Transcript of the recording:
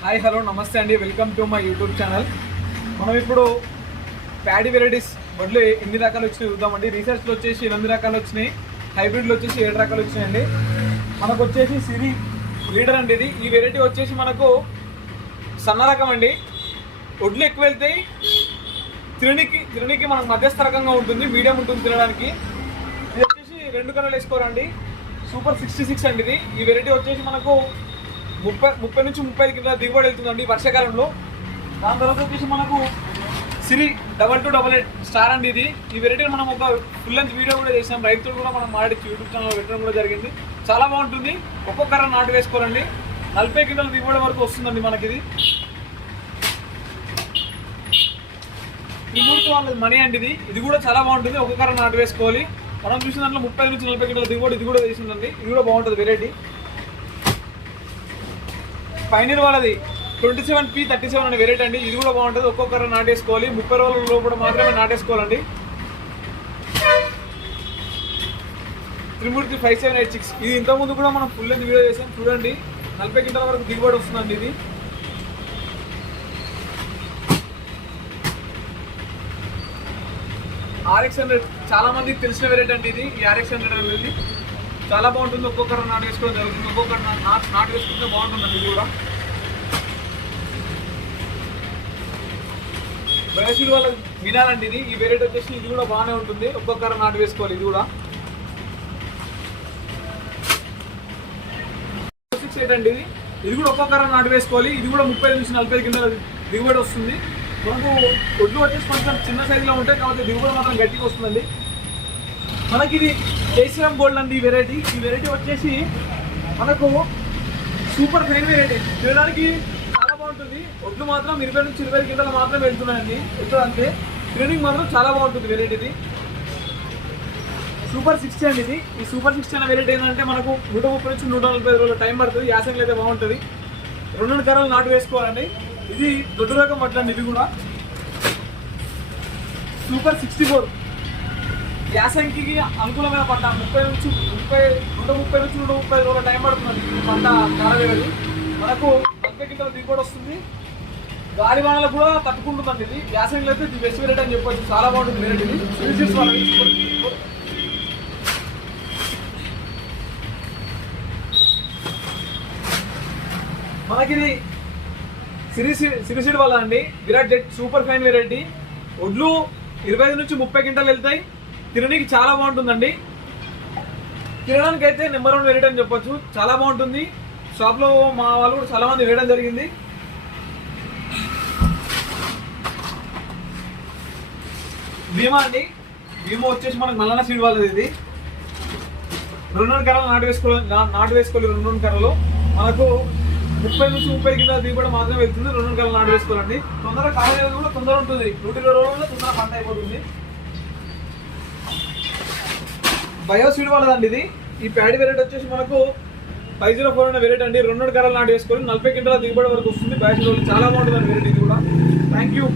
Hi hello నమస్తే అండి, welcome to my YouTube channel. మనం ఇప్పుడు ప్యాడీ వెరైటీస్ వడ్లు ఎన్ని రకాలు వచ్చినాయి చూద్దామండి. రీసెర్చ్లో వచ్చేసి 8 రకాలు వచ్చినాయి, హైబ్రిడ్లో వచ్చేసి 7 రకాలు వచ్చినాయండి. మనకు వచ్చేసి సిరి లీడర్ అండి ఇది. ఈ వెరైటీ వచ్చేసి మనకు సన్న రకం అండి. వడ్లు ఎక్కువ వెళ్తాయి, తినడానికి మనకు మధ్యస్థ రకంగా ఉంటుంది, మీడియం ఉంటుంది తినడానికి. ఇది వచ్చేసి 2 కర్రలు వేసుకోరండి. సూపర్ 66 అండి ఇది. ఈ వెరైటీ వచ్చేసి మనకు 30 నుంచి 35 కిలోల దిగుబడి వెళ్తుందండి వర్షాకాలంలో. దాని తర్వాత వచ్చేసి మనకు సిరి 2288 స్టార్ అండి ఇది. ఈ వెరైటీ మనం ఒక ఫుల్ లెంత్ వీడియో కూడా చేసాం, రైతులు కూడా మనం మాట్లాడి యూట్యూబ్ ఛానల్లో పెట్టడం కూడా జరిగింది. చాలా బాగుంటుంది. ఒక్కొక్కర నాటు వేసుకోవాలండి, 40 కిలోల దిగుబడి వరకు వస్తుందండి మనకి ఇది. త్రిమూర్తి వాళ్ళది మనీ అండి ఇది. ఇది కూడా చాలా బాగుంటుంది, ఒక్కొక్కర నాటు వేసుకోవాలి. మనం చూసిన దాంట్లో 30 నుంచి 40 కిలోల దిగుబడి ఇది కూడా వేసిందండి. ఇది కూడా బాగుంటుంది వెరైటీ. పైనీర్ వాళ్ళది 27P37 అనే వెరైటీ అండి. ఇది కూడా బాగుంటుంది, ఒక్కొక్కరు నాటేసుకోవాలి. 30 రోజుల లోపల మాత్రమే నాటేసుకోవాలండి. త్రిమూర్తి 5786 ఇది ఇంతకుముందు కూడా మనం ఫుల్ లెంత్ వీడియో చేసాం చూడండి. 40 కింటాల వరకు దిగుబడి వస్తుందండి ఇది. RX100 చాలా మందికి తెలిసిన వెరైటీ అండి ఇది. ఈ RX100 అనేది చాలా బాగుంటుంది, ఒక్కొక్కరు నాటు వేసుకోవడం జరుగుతుంది. ఒక్కొక్కరు నాటు వేసుకుంటే బాగుంటుందండి ఇది కూడా. బయోసీడ్ వాళ్ళ వినాలండి ఇది. ఈ వెరైటీ వచ్చేసి ఇది కూడా బాగానే ఉంటుంది, ఒక్కొక్కరు నాటు వేసుకోవాలి. ఇది కూడా 68 అండి ఇది. ఇది కూడా ఒక్కొక్కరు నాటు వేసుకోవాలి. ఇది కూడా 30 నుంచి 40 కింటాల దిగుబడి వస్తుంది. మనకు ఒడ్లు వచ్చేసి కొంచెం చిన్న సైజులో ఉంటాయి కాబట్టి దిగుబడి మాత్రం గట్టిగా వస్తుందండి. మనకి ఇది కేసీఎం గోల్డ్ అండి ఈ వెరైటీ. ఈ వెరైటీ వచ్చేసి మనకు సూపర్ ఫైన్ వెరైటీ, తినడానికి చాలా బాగుంటుంది. ఒడ్లు మాత్రం 20 నుంచి 20 కింటాలు మాత్రం వెళ్తున్నాయండి ఎట్లా అంటే. ట్రైనింగ్ మాత్రం చాలా బాగుంటుంది వెరైటీది. సూపర్ 60 అండి ఇది. ఈ సూపర్ 60 అనే వెరైటీ ఏంటంటే మనకు 130 నుంచి 140 రోజుల టైం పడుతుంది. యాసంగిలో అయితే బాగుంటుంది. 2 కర్రలు నాటు వేసుకోవాలండి. ఇది దొడ్డు రకం వడ్లండి. ఇది కూడా సూపర్ 64 యాసంగికి అనుకూలమైన పంట. 130 నుంచి 130 రోజుల టైం పడుతుందండి పంట కారవేది. మనకు 40 కింటాల దిగుబడి వస్తుంది. గాలి వానలకు కూడా తట్టుకుంటుందండి ఇది. యాసంగిలో అయితే ఇది బెస్ట్ వెరైటీ అని చెప్పొచ్చు, చాలా బాగుంటుంది వెరైటీ. మనకి ఇది సిరిసిడ్ వల్ల అండి. Virat jet super fine variety. ఒడ్లు 25 నుంచి 30 కింటాలు వెళ్తాయి, తినడానికి చాలా బాగుంటుందండి. తినడానికి అయితే నెంబర్ 1 వెరైటీ అని చెప్పొచ్చు, చాలా బాగుంటుంది. షాప్లో మా వాళ్ళు కూడా చాలా మంది వేయడం జరిగింది. భీమా అండి. భీమా వచ్చేసి మనకు మల్లన్న సీడ్ వాళ్ళది ఇది. 2 కర్రలు నాటు వేసుకోవాలి 2 కర్రలు. మనకు 30 నుంచి 30 కింటాల దిగుబడి మాత్రమే వెళ్తుంది. 2 కర్రలు నాటు వేసుకోవాలండి. తొందరగా కాలేదు కూడా తొందర ఉంటుంది, 120 రోజుల్లో తొందరగా పంట అయిపోతుంది. బయోసీడ్ వాళ్ళదండి ఇది. ఈ ప్యాడీ వెరైటీ వచ్చేసి మనకు 504 అనే వెరైటీ అండి. 2 కర్రలు నాటు వేసుకొని 40 కింటాల దిగుబడి వరకు వస్తుంది. బయోసీడ్ వాళ్ళు చాలా బాగుంటుంది వెరైటీ ఇది కూడా. Thank you.